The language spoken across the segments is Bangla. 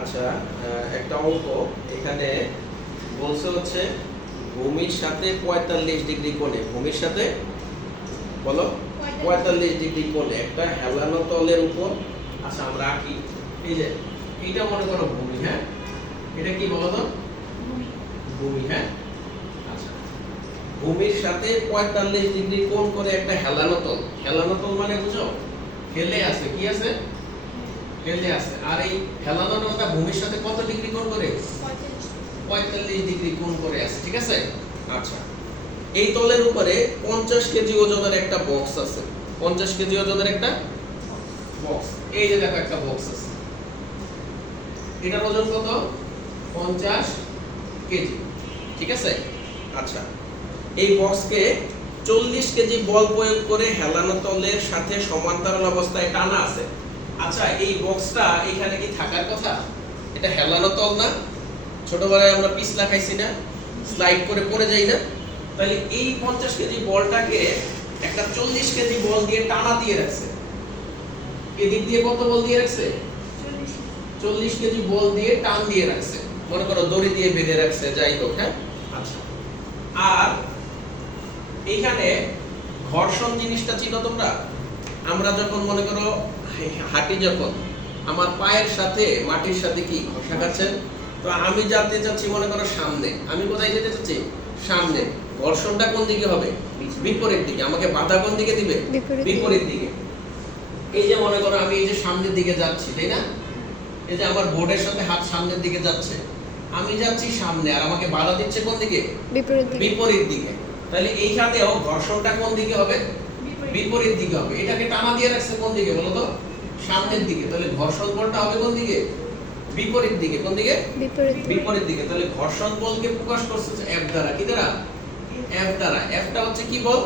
আচ্ছা, একটা অঙ্ক এখানে বলছে হচ্ছে ভূমির সাথে ৪৫ ডিগ্রি কোণে, ভূমির সাথে বলো ৪৫ ডিগ্রি কোণে একটা হেলানো তলের উপর, আচ্ছা আমরা আঁকি। এই যে এইটা মনে করো ভূমি, হ্যাঁ এটা কি বলো তো? ভূমি, হ্যাঁ। আচ্ছা, ভূমির সাথে ৪৫ ডিগ্রি কোণ করে একটা হেলানো তল, হেলানো তল মানে বুঝো হেলে আছে, কি আছে? হেলে আছে। আর এই হেলানো তলটা ভূমির সাথে কত ডিগ্রি কোণ করে? ৪৫ ডিগ্রি কোণ করে আছে, ঠিক আছে? আচ্ছা, এই তলের উপরে 50 কেজি ওজনের একটা বক্স আছে, 50 কেজি ওজনের একটা বক্স। এই যে দেখো একটা বক্স আছে, এটার ওজন কত? 50 কেজি, ঠিক আছে? আচ্ছা, এই বক্সকে 40 কেজি বল প্রয়োগ করে হেলানো তলের সাথে সমান্তরাল অবস্থায় টানা আছে। আচ্ছা, এই বক্সটা এখানে কি থাকার কথা? এটা হেলানো তল না? ছোটবেলায় আমরা পিছলা খাইছি না, স্লাইড করে পড়ে যাই না? তাহলে এই 50 কেজি বলটাকে একটা 40 কেজি বল দিয়ে টানা দিয়ে রাখছে। এদিক দিয়ে কত বল দিয়ে রাখছে? 40 কেজি বল দিয়ে টান দিয়ে রাখছে, মনে করো দড়ি দিয়ে বেঁধে রাখছে, যাই হোক, হ্যাঁ। আচ্ছা, আর এইখানে ঘর্ষণ জিনিসটা চিনো তোমরা? আমরা যখন মনে করো হাঁটি, যখন আমার পায়ের সাথে মাটির সাথে কি ঘষা খাচ্ছেন, তো আমি যেতে চাচ্ছি মনে করো সামনে, আমি কোথায় যেতে চাচ্ছি? সামনে। ঘর্ষণটা কোন দিকে হবে? বিপরীত দিকে। আমাকে বাধা কোন দিকে দিবে? বিপরীত দিকে। এই যে মনে করো আমি এই যে সামনের দিকে যাচ্ছি, তাই না? এই যে আমার বোর্ডের সাথে হাত সামনের দিকে যাচ্ছে, আমি যাচ্ছি সামনে, আর আমাকে বাধা দিচ্ছে কোন দিকে? বিপরীত দিকে। তাহলে এইখানেও ঘর্ষণটা কোন দিকে হবে? বিপরীত দিকে হবে। এটাকে টানা দিয়ে রাখছে কোন দিকে বলো তো? সামনের দিকে। তাহলে ঘর্ষণ বলটা হবে কোন দিকে? বিপরীত দিকে। কোন দিকে? বিপরীত দিকে। তাহলে ঘর্ষণ বলকে প্রকাশ করছে F দ্বারা। কি দ্বারা? F দ্বারা। Fটা হচ্ছে কি বল?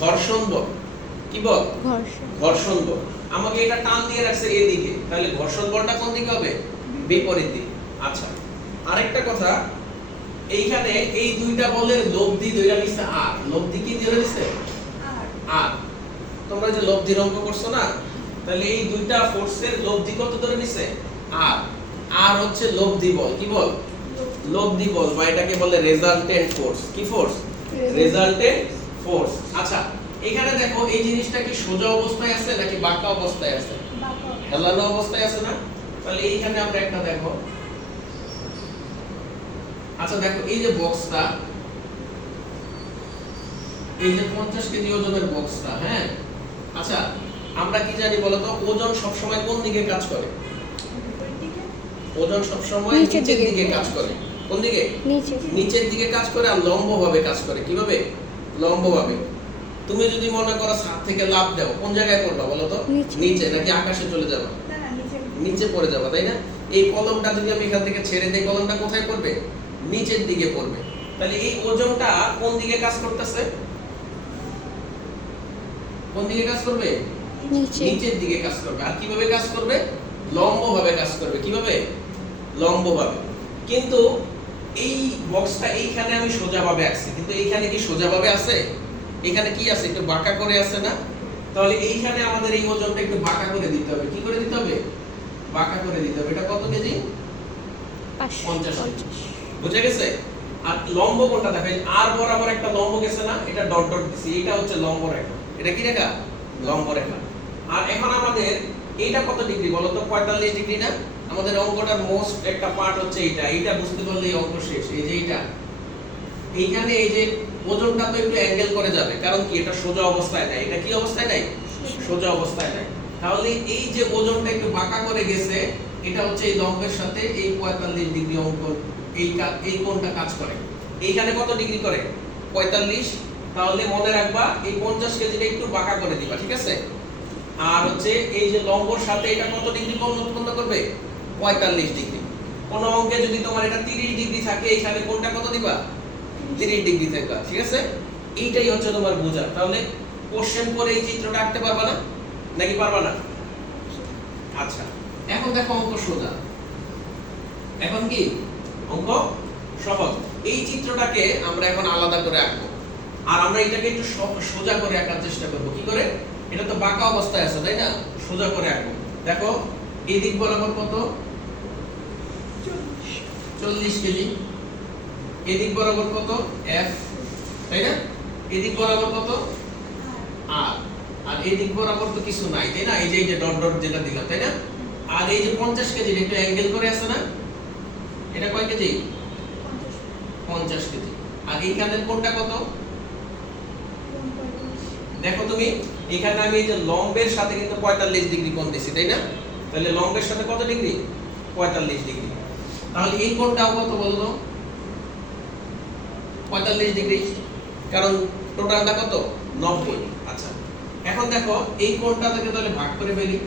ঘর্ষণ বল। কি বল? ঘর্ষণ বল। আমাকে এটা টান দিয়ে রাখছে এদিকে, তাহলে ঘর্ষণ বলটা কোন দিকে হবে? বিপরীত দিকে। আচ্ছা, আরেকটা কথা, এইখানে এই দুইটা বলের লব্ধি ধরে নিছে আর। লব্ধি কি ধরে নিছে? আর। তোমরা যে লব্ধির অঙ্ক করছো না, তাহলে এই দুইটা ফোর্সের লব্ধি কত ধরে নিছে? আর। আর হচ্ছে লব্ধি বল। কি বল? লব্ধি বল, বা এটাকে বলে রেজাল্টেন্ট ফোর্স। কি ফোর্স? Resultant force. আচ্ছা, এখানে দেখো এই জিনিসটা কি সোজা অবস্থায় আছে নাকি বাঁকা অবস্থায় আছে? হেলানো অবস্থায় আছে না? তাহলে এইখানে আমরা একটা দেখো, আচ্ছা দেখো এই যে বক্সটা, এই যে 50 কেজি ওজনের বক্সটা, হ্যাঁ। আচ্ছা, আমরা কি জানি বলো তো, ওজন সব সময় কোন দিকে কাজ করে? ওজন সব সময় নিচের দিকে কাজ করে। কোন দিকে? নিচের দিকে কাজ করে, আর লম্বভাবে কাজ করে। কিভাবে? লম্বভাবে। তুমি যদি মনে করো ছাদ থেকে লাফ দাও, কোন জায়গায় পড়বা বলো তো? নিচে। নাকি আকাশে চলে যাবে? নিচে পড়ে যাবে, তাই না? এই কলমটা যদি আমি এখান থেকে ছেড়ে দেই, কলমটা কোথায় পড়বে? নিচের দিকে পড়বে। তাহলে এই ওজনটা কোন দিকে কাজ করতেছে? কোন দিকে কাজ করবে? নিচের দিকে কাজ করবে। আর কিভাবে কাজ করবে? লম্বভাবে কাজ করবে। কিভাবে? লম্বভাবে। কিন্তু এই বক্সটা এইখানে আমি সোজাভাবে আছি, কিন্তু এইখানে কি সোজাভাবে আছে? এখানে কি আছে? একটু বাঁকা করে আছে না? তাহলে এইখানে আমাদের এই ওজনটা একটু বাঁকা করে দিতে হবে। কি করে দিতে হবে? বাঁকা করে দিতে হবে। এটা কত কেজি? 50। বুঝে গেছে? আর লম্ব কোনটা দেখো, আর বরাবর একটা লম্ব গেছে না, এটা ডট ডট দিছি, এটা হচ্ছে লম্ব রেখা। এটা কি রেখা? লম্ব রেখা। আর এখন আমাদের এইটা কত ডিগ্রি বলো তো? 45 ডিগ্রি না? আমাদের অঙ্কটার মোস্ট একটা পার্ট হচ্ছে এইটা। এইটা বুঝতে পারলে এই অঙ্ক শেষ। এই যে এইটা, এইখানে এই যে ওজনটা তো একটু অ্যাঙ্গেল করে যাবে, কারণ কি এটা সোজা অবস্থায় নাই। এটা কি অবস্থায় নাই? সোজা অবস্থায় নাই। তাহলে এই যে ওজনটা একটু বাঁকা করে গেছে, এটা হচ্ছে এই লম্বের সাথে এই 45 ডিগ্রি অঙ্ক, এই কোণটা কাজ করে। এইখানে কত ডিগ্রি করে? 45। তাহলে মনে রাখবা এই 50 কেজিটা একটু বাঁকা করে দিবা, ঠিক আছে? আর হচ্ছে এই যে লম্বর সাথে এটা কত ডিগ্রি কোণ উৎপন্ন করবে? 45 ডিগ্রি। কোন অঙ্কে যদি তোমার এটা 30 ডিগ্রি থাকে, এইখানে কোণটা কত দিবা? 30 ডিগ্রি থাকবা, ঠিক আছে? এইটাই হচ্ছে তোমার বোঝা। তাহলে কোশ্চেন পরে এই চিত্রটা আঁকতে পারবা না নাকি পারবা না? আচ্ছা, এখন দেখো অঙ্ক সোজা। এখন কি অঙ্ক সহজ। এই চিত্রটাকে আমরা এখন আলাদা করে আঁকবো, আর আমরা এটাকে একটু সোজা করে আঁকার চেষ্টা করব। কি করে? এটা তো বাঁকা অবস্থায় আছে, তাই না? সোজা করে আঁকবো। দেখো এই দিক বরাবর কত? 40 কেজি। এদিক বরাবর কত? F, তাই না? এদিক বরাবর কত? R। আর এদিক বরাবর তো কিছু নাই, তাই না? এই যে ডট ডট যেটা দিলাম, তাই না? আর এই যে 50 কেজি একটু অ্যাঙ্গেল করে আছে না? এটা কয় কেজি? 50 কেজি। আর এইখানের কোণটা কত? দেখো তুমি, এখানে আমি এই যে লম্বের সাথে কিন্তু 45 ডিগ্রি কোণ দিছি, তাই না? তাহলে লম্বের সাথে কত ডিগ্রি? 45 ডিগ্রি। তাহলে এই কোণটাও কত বলো তো? 45 ডিগ্রি, কারণ টোটালটা কত? 90। আচ্ছা, এখন দেখো এই কোণটা থেকে তাহলে ভাগ করে ফেলি।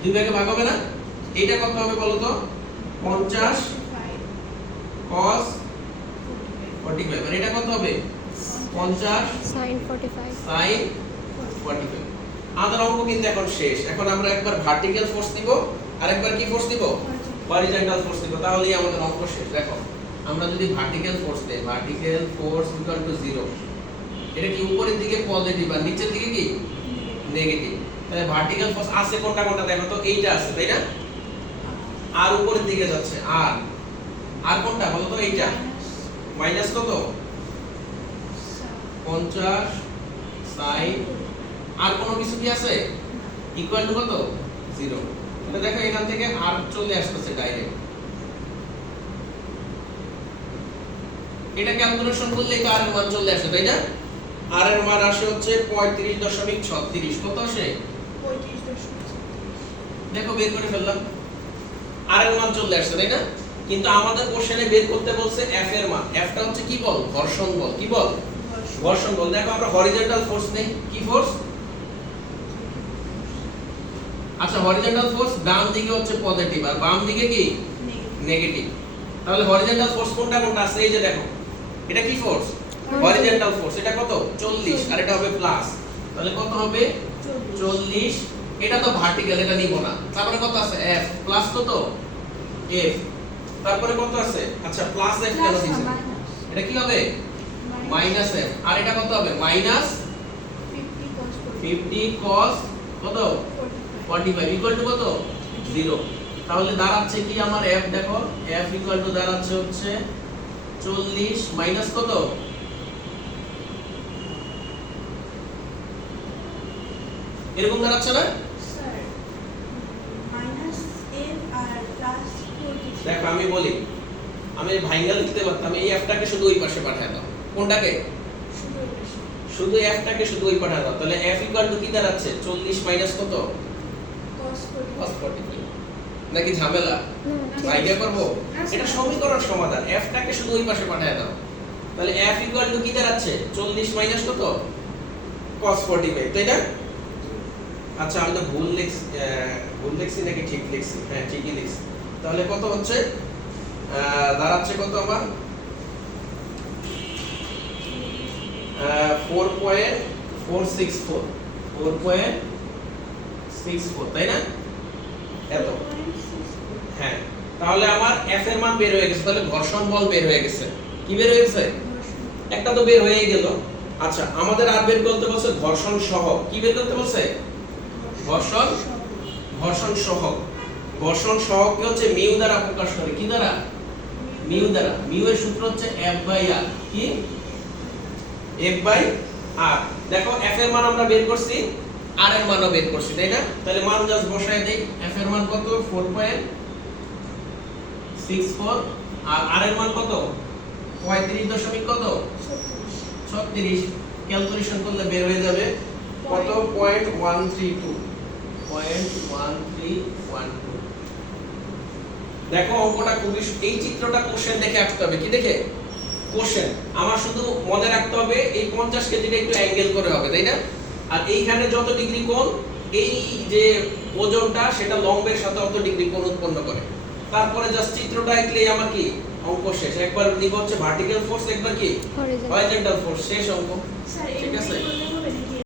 দুই ভাগে ভাগ হবে না? এইটা কত হবে বলো তো? 50 cos 45। আর এটা কত হবে? 50 sin 45 sin 45। আমাদের অঙ্ক কিন্তু এখন শেষ। এখন আমরা একবার ভার্টিক্যাল ফোর্স দিব আর একবার কি ফোর্স দিব? হরিজন্টাল ফোর্স দিব। তাহলেই আমাদের অঙ্ক শেষ। দেখো, আমরা যদি ভার্টিক্যাল ফোর্স দেই, ভার্টিক্যাল ফোর্স ইকুয়াল টু 0, এটা কি উপরের দিকে পজিটিভ আর নিচের দিকে কি নেগেটিভ? তাহলে ভার্টিক্যাল ফোর্স আছে কোনটা কোনটা দেখো তো? এইটা আছে, তাই না? আর উপরের দিকে যাচ্ছে আর কোনটা বলো তো? এইটা মাইনাস কত? 50 sin। আর কোনো কিছু কি আছে? ইকুয়াল টু কত? 0। তাহলে দেখো এখান থেকে আর চলে আসতেছে ডাইরেক্ট। এটা ক্যালকুলেশন করলে তো আর এর মান চলে আসে, তাই না? আর এর মান আসে হচ্ছে 35.36। কত আসে? 35.36। দেখো বের করে ফেললাম। আর এর মান চলে আসছে, তাই না? কিন্তু আমাদের কোশ্চেনে বের করতে বলছে এফ এর মান। এফটা হচ্ছে কি বল? ঘর্ষণ বল। কি বল? ঘর্ষণ বল। দেখো আমরা হরিজন্টাল ফোর্স নেই। কি ফোর্স? আচ্ছা, হরিজন্টাল ফোর্স ডান দিকে হচ্ছে পজিটিভ আর বাম দিকে কি নেগেটিভ। তাহলে হরিজন্টাল ফোর্স কোনটা কোনটা আছে? এই যে দেখো, এটা কি ফোর্স? Horizontal force. এটা কত? 40। আর এটা হবে প্লাস। তাহলে কত হবে? 40। এটা তো ভার্টিক্যাল, এটা নিব না। তারপরে কত আছে? F প্লাস কত? F। তারপরে কত আছে? আচ্ছা, প্লাস F কেন দিয়েছে? এটা কি হবে? Minus F। আর এটা কত হবে? মাইনাস 50 cos কত? 45 ইকুয়াল টু কত? 0। তাহলে দাঁড়াচ্ছে কি আমার? F দেখো, F ইকুয়াল টু দাঁড়াচ্ছে হচ্ছে 40 মাইনাস কত? এরকম দাঁড়াচ্ছে না? স্যার মাইনাস f আর প্লাস 40। দেখো আমি বলি, আমি ভাইঙ্গা লিখতে পারতাম, এই এফটাকে শুধু ওই পাশে পাঠিয়ে দাও। কোনটাকে? শুধু এটা শুধু এফটাকে শুধু ওই পাঠিয়ে দাও। তাহলে f ইকুয়াল টু কি দাঁড়াচ্ছে? 40 মাইনাস কত? cos 40। cos 45। নাকি ঝামেলা? ভাইঙ্গা করব? এটা সমীকরণ সমাধান। এফটাকে শুধু ওই পাশে পাঠিয়ে দাও। তাহলে f ইকুয়াল টু কি দাঁড়াচ্ছে? 40 মাইনাস কত? cos 45, তাই না? আচ্ছা, আমি তো ভুল লিখছি নাকি ঠিক লিখছি? হ্যাঁ, ঠিকই লিখছি। তাহলে কত হচ্ছে? দাঁড়াচ্ছে কত আমার? 4.464। 4.64, তাই না? এত। হ্যাঁ, তাহলে আমার F এর মান বের হয়ে গেছে। তাহলে ঘর্ষণ বল বের হয়ে গেছে। কি বের হয়ে গেছে? একটা তো বের হয়েই গেল। আচ্ছা, আমাদের আর বের করতে বলছে ঘর্ষণ সহগ। কি বের করতে বলছে? ঘর্ষণ সহগ। ঘর্ষণ সহগকে হচ্ছে মিউ দ্বারা প্রকাশ করে। কি দ্বারা? মিউ দ্বারা। মিউ এর সূত্র হচ্ছে F/R। কি? F/R। দেখো F এর মান আমরা বের করছি, R এর মানও বের করছি, তাই না? তাহলে মান জাস্ট বসায় দেই। F এর মান কত? 4.64। আর R এর মান কত? 35 কত? 36। ক্যালকুলেশন করলে বের হয়ে যাবে কত? 0.132। 0.1312। দেখো অঙ্কটা খুবই, এই চিত্রটা কোশ্চেন দেখে আঁকতে হবে। কি দেখে? কোশ্চেন। আমার শুধু মনে রাখতে হবে এই 50 কেজিটা একটু অ্যাঙ্গেল করে হবে, তাই না? আর এইখানে যত ডিগ্রি কোণ, এই যে ওজনটা সেটা লম্বের সাথে অত ডিগ্রি কোণ উৎপন্ন করে। তারপরে জাস্ট চিত্রটা আঁকলেই আমার কি অঙ্ক শেষ। একবার নিব হচ্ছে ভার্টিক্যাল ফোর্স, একবার কি হরিজন্টাল ফোর্স, শেষ অঙ্ক। স্যার ঠিক আছে? এর